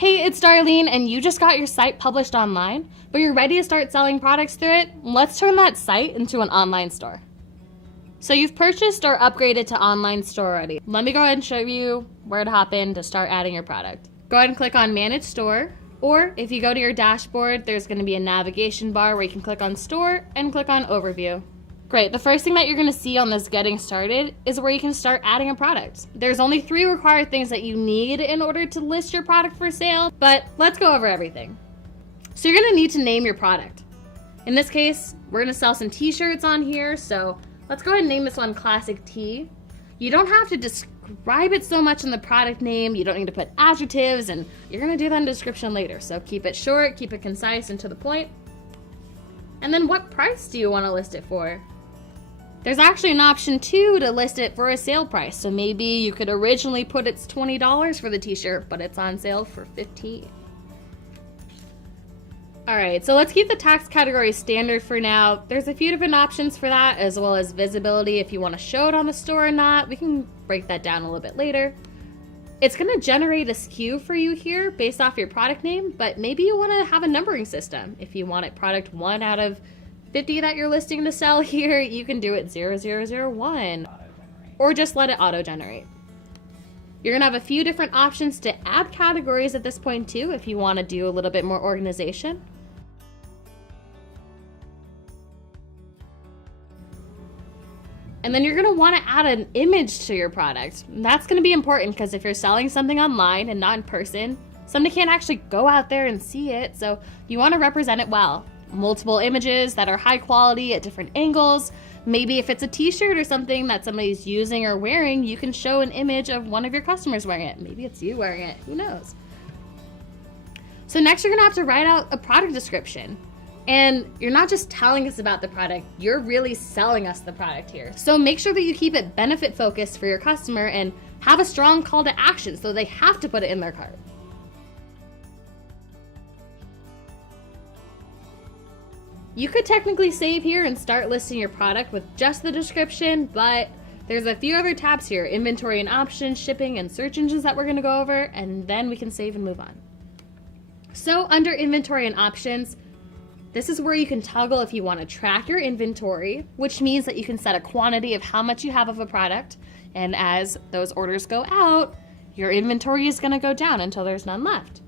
Hey, it's Darlene, and you just got your site published online, but you're ready to start selling products through it? Let's turn that site into an online store. So you've purchased or upgraded to online store already. Let me go ahead and show you where to hop in to start adding your product. Go ahead and click on Manage Store, or if you go to your dashboard, there's going to be a navigation bar where you can click on Store and click on Overview. Great, the first thing that you're gonna see on this Getting Started is where you can start adding a product. There's only 3 required things that you need in order to list your product for sale, but let's go over everything. So you're gonna need to name your product. In this case, we're gonna sell some t-shirts on here, so let's go ahead and name this one Classic Tee. You don't have to describe it so much in the product name, you don't need to put adjectives, and you're gonna do that in the description later, so keep it short, keep it concise and to the point. And then what price do you wanna list it for? There's actually an option too to list it for a sale price. So maybe you could originally put it's $20 for the t-shirt, but it's on sale for $15. All right, so let's keep the tax category standard for now. There's a few different options for that, as well as visibility if you want to show it on the store or not. We can break that down a little bit later. It's gonna generate a SKU for you here based off your product name, but maybe you wanna have a numbering system. If you want it product 1 out of 50 that you're listing to sell here, you can do it 0001, or just let it auto-generate. You're gonna have a few different options to add categories at this point too, if you wanna do a little bit more organization. And then you're gonna wanna add an image to your product. And that's gonna be important because if you're selling something online and not in person, somebody can't actually go out there and see it, so you wanna represent it well. Multiple images that are high quality at different angles. Maybe if it's a t-shirt or something that somebody's using or wearing, you can show an image of one of your customers wearing it. Maybe it's you wearing it, who knows? So next you're gonna have to write out a product description. And you're not just telling us about the product, you're really selling us the product here. So make sure that you keep it benefit focused for your customer and have a strong call to action so they have to put it in their cart. You could technically save here and start listing your product with just the description, but there's a few other tabs here, inventory and options, shipping and search engines that we're gonna go over, and then we can save and move on. So under inventory and options, this is where you can toggle if you wanna track your inventory, which means that you can set a quantity of how much you have of a product, and as those orders go out, your inventory is gonna go down until there's none left.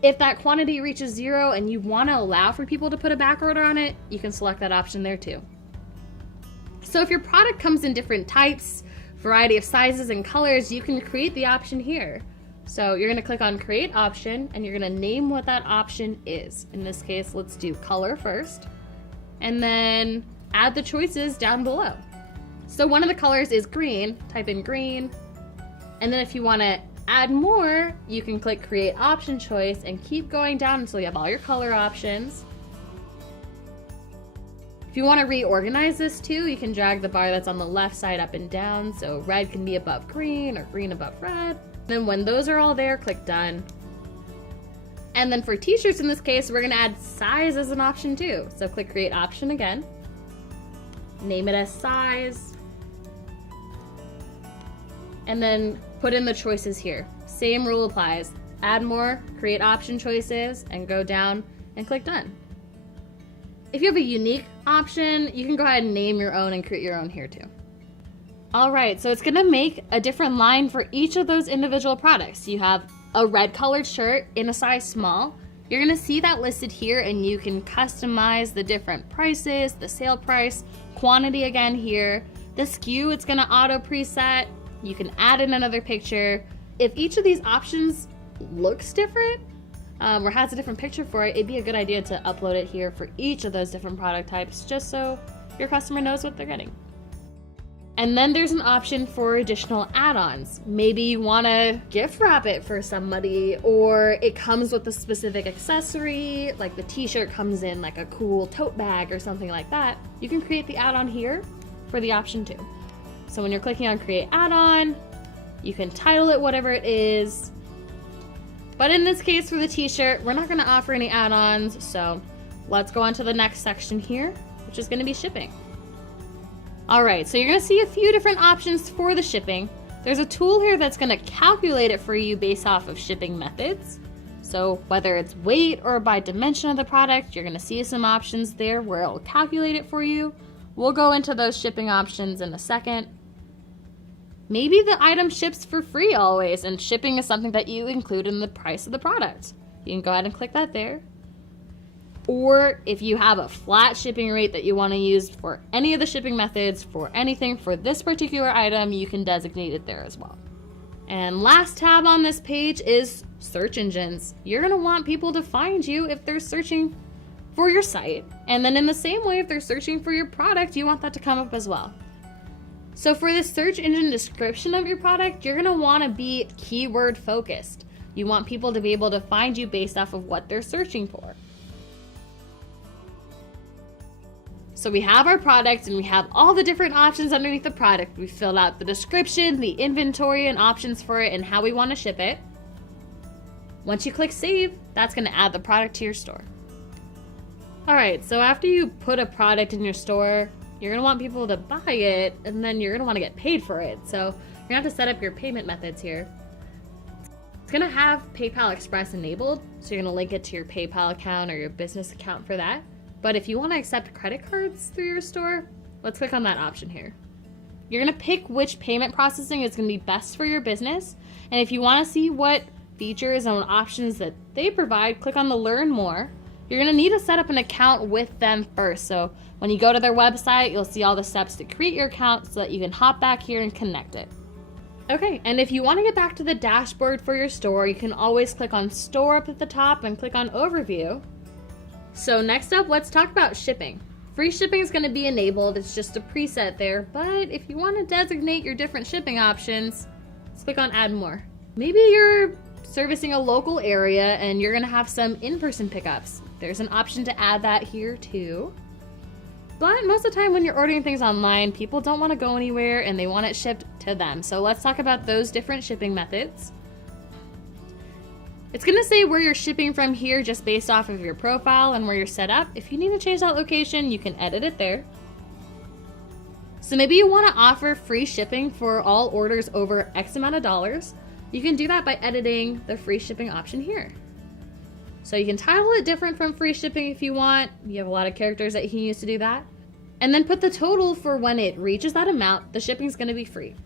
If that quantity reaches 0 and you want to allow for people to put a back order on it, you can select that option there too. So if your product comes in different types, variety of sizes and colors, you can create the option here. So you're going to click on Create Option and you're going to name what that option is. In this case, let's do color first, and then add the choices down below. So one of the colors is green, type in green, and then if you want to add more, you can click Create Option Choice and keep going down until you have all your color options. If you want to reorganize this too, you can drag the bar that's on the left side up and down, so red can be above green or green above red. Then when those are all there, click Done. And then for t-shirts in this case, we're going to add size as an option too. So click Create Option again, name it as size, and then put in the choices here. Same rule applies. Add more, create option choices, and go down and click Done. If you have a unique option, you can go ahead and name your own and create your own here too. All right, so it's gonna make a different line for each of those individual products. You have a red colored shirt in a size small. You're gonna see that listed here, and you can customize the different prices, the sale price, quantity again here. The SKU, it's gonna auto preset. You can add in another picture. If each of these options looks different or has a different picture for it, it'd be a good idea to upload it here for each of those different product types, just so your customer knows what they're getting. And then there's an option for additional add-ons. Maybe you wanna gift wrap it for somebody, or it comes with a specific accessory, like the t-shirt comes in like a cool tote bag or something like that. You can create the add-on here for the option too. So when you're clicking on Create Add-on, you can title it whatever it is. But in this case for the t-shirt, we're not gonna offer any add-ons, so let's go on to the next section here, which is gonna be shipping. All right, so you're gonna see a few different options for the shipping. There's a tool here that's gonna calculate it for you based off of shipping methods. So whether it's weight or by dimension of the product, you're gonna see some options there where it'll calculate it for you. We'll go into those shipping options in a second. Maybe the item ships for free always, and shipping is something that you include in the price of the product. You can go ahead and click that there. Or if you have a flat shipping rate that you want to use for any of the shipping methods for anything for this particular item, you can designate it there as well. And last tab on this page is search engines. You're going to want people to find you if they're searching for your site. And then in the same way, if they're searching for your product, you want that to come up as well. So for the search engine description of your product, you're going to want to be keyword focused. You want people to be able to find you based off of what they're searching for. So we have our product and we have all the different options underneath the product. We filled out the description, the inventory and options for it, and how we want to ship it. Once you click save, that's going to add the product to your store. All right, so after you put a product in your store, you're going to want people to buy it, and then you're going to want to get paid for it. So you're going to have to set up your payment methods here. It's going to have PayPal Express enabled, so you're going to link it to your PayPal account or your business account for that. But if you want to accept credit cards through your store, let's click on that option here. You're going to pick which payment processing is going to be best for your business. And if you want to see what features and options that they provide, click on the Learn More. You're going to need to set up an account with them first. So when you go to their website, you'll see all the steps to create your account so that you can hop back here and connect it. Okay, and if you want to get back to the dashboard for your store, you can always click on Store up at the top and click on Overview. So next up, let's talk about shipping. Free shipping is going to be enabled. It's just a preset there, but if you want to designate your different shipping options, let's click on Add More. Maybe you're servicing a local area and you're going to have some in-person pickups. There's an option to add that here too. But most of the time when you're ordering things online, people don't want to go anywhere and they want it shipped to them. So let's talk about those different shipping methods. It's going to say where you're shipping from here just based off of your profile and where you're set up. If you need to change that location, you can edit it there. So maybe you want to offer free shipping for all orders over X amount of dollars. You can do that by editing the free shipping option here. So you can title it different from free shipping if you want. You have a lot of characters that you can use to do that. And then put the total for when it reaches that amount, the shipping is going to be free.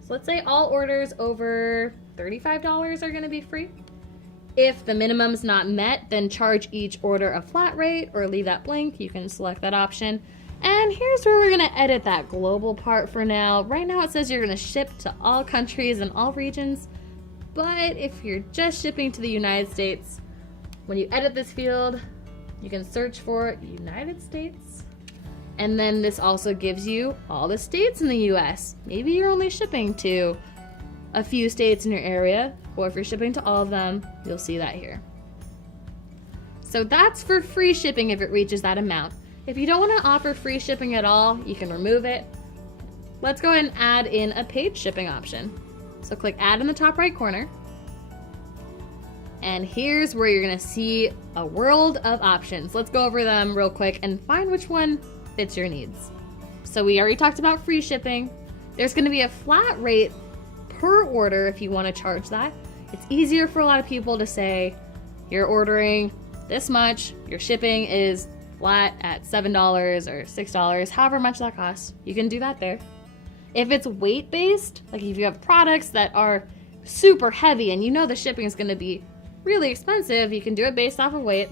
So let's say all orders over $35 are going to be free. If the minimum's not met, then charge each order a flat rate or leave that blank. You can select that option. And here's where we're going to edit that global part for now. Right now it says you're going to ship to all countries and all regions. But if you're just shipping to the United States, when you edit this field, you can search for United States. And then this also gives you all the states in the US. Maybe you're only shipping to a few states in your area, or if you're shipping to all of them, you'll see that here. So that's for free shipping if it reaches that amount. If you don't want to offer free shipping at all, you can remove it. Let's go ahead and add in a paid shipping option. So click Add in the top right corner. And here's where you're going to see a world of options. Let's go over them real quick and find which one fits your needs. So we already talked about free shipping. There's going to be a flat rate per order if you want to charge that. It's easier for a lot of people to say you're ordering this much, your shipping is flat at $7 or $6, however much that costs. You can do that there. If it's weight based, like if you have products that are super heavy and you know the shipping is going to be really expensive, you can do it based off of weight.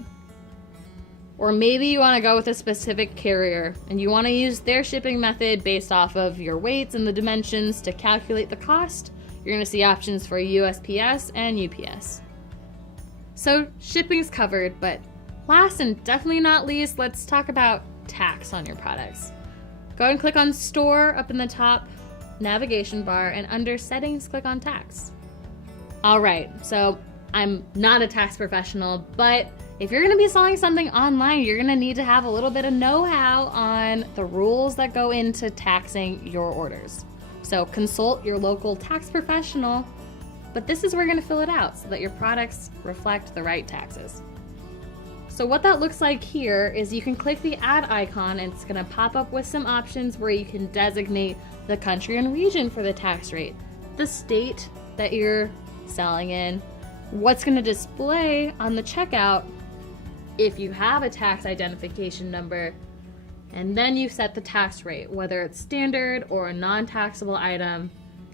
Or maybe you want to go with a specific carrier and you want to use their shipping method based off of your weights and the dimensions to calculate the cost. You're going to see options for USPS and UPS. So shipping's covered, but last and definitely not least, let's talk about tax on your products. Go ahead and click on Store up in the top navigation bar, and under Settings, click on Tax. All right, so I'm not a tax professional, but if you're going to be selling something online, you're going to need to have a little bit of know-how on the rules that go into taxing your orders. So consult your local tax professional, but this is where you're going to fill it out so that your products reflect the right taxes. So what that looks like here is you can click the add icon and it's going to pop up with some options where you can designate the country and region for the tax rate, the state that you're selling in, what's going to display on the checkout if you have a tax identification number, and then you set the tax rate, whether it's standard or a non-taxable item,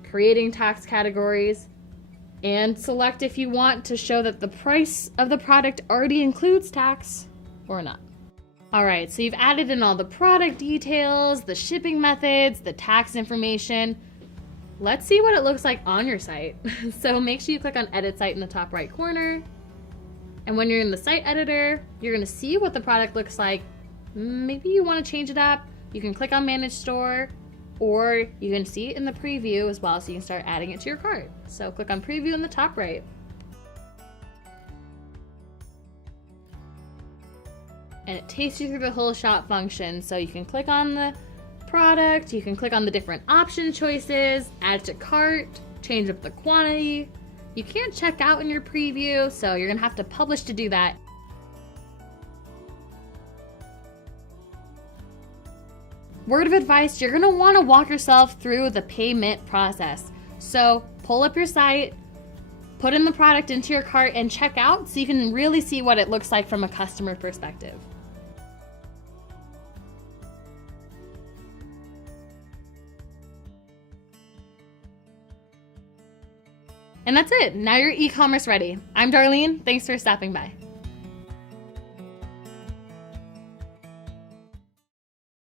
creating tax categories, and select if you want to show that the price of the product already includes tax or not. All right, so you've added in all the product details, the shipping methods, the tax information. Let's see what it looks like on your site. So make sure you click on Edit Site in the top right corner. And when you're in the site editor, you're gonna see what the product looks like. Maybe you wanna change it up. You can click on Manage Store, or you can see it in the preview as well, so you can start adding it to your cart. So click on Preview in the top right. And it takes you through the whole shop function. So you can click on the product, you can click on the different option choices, add to cart, change up the quantity. You can't check out in your preview, so you're gonna have to publish to do that. Word of advice, you're gonna wanna walk yourself through the payment process. So pull up your site, put in the product into your cart, and check out so you can really see what it looks like from a customer perspective. And that's it. Now you're e-commerce ready. I'm Darlene. Thanks for stopping by.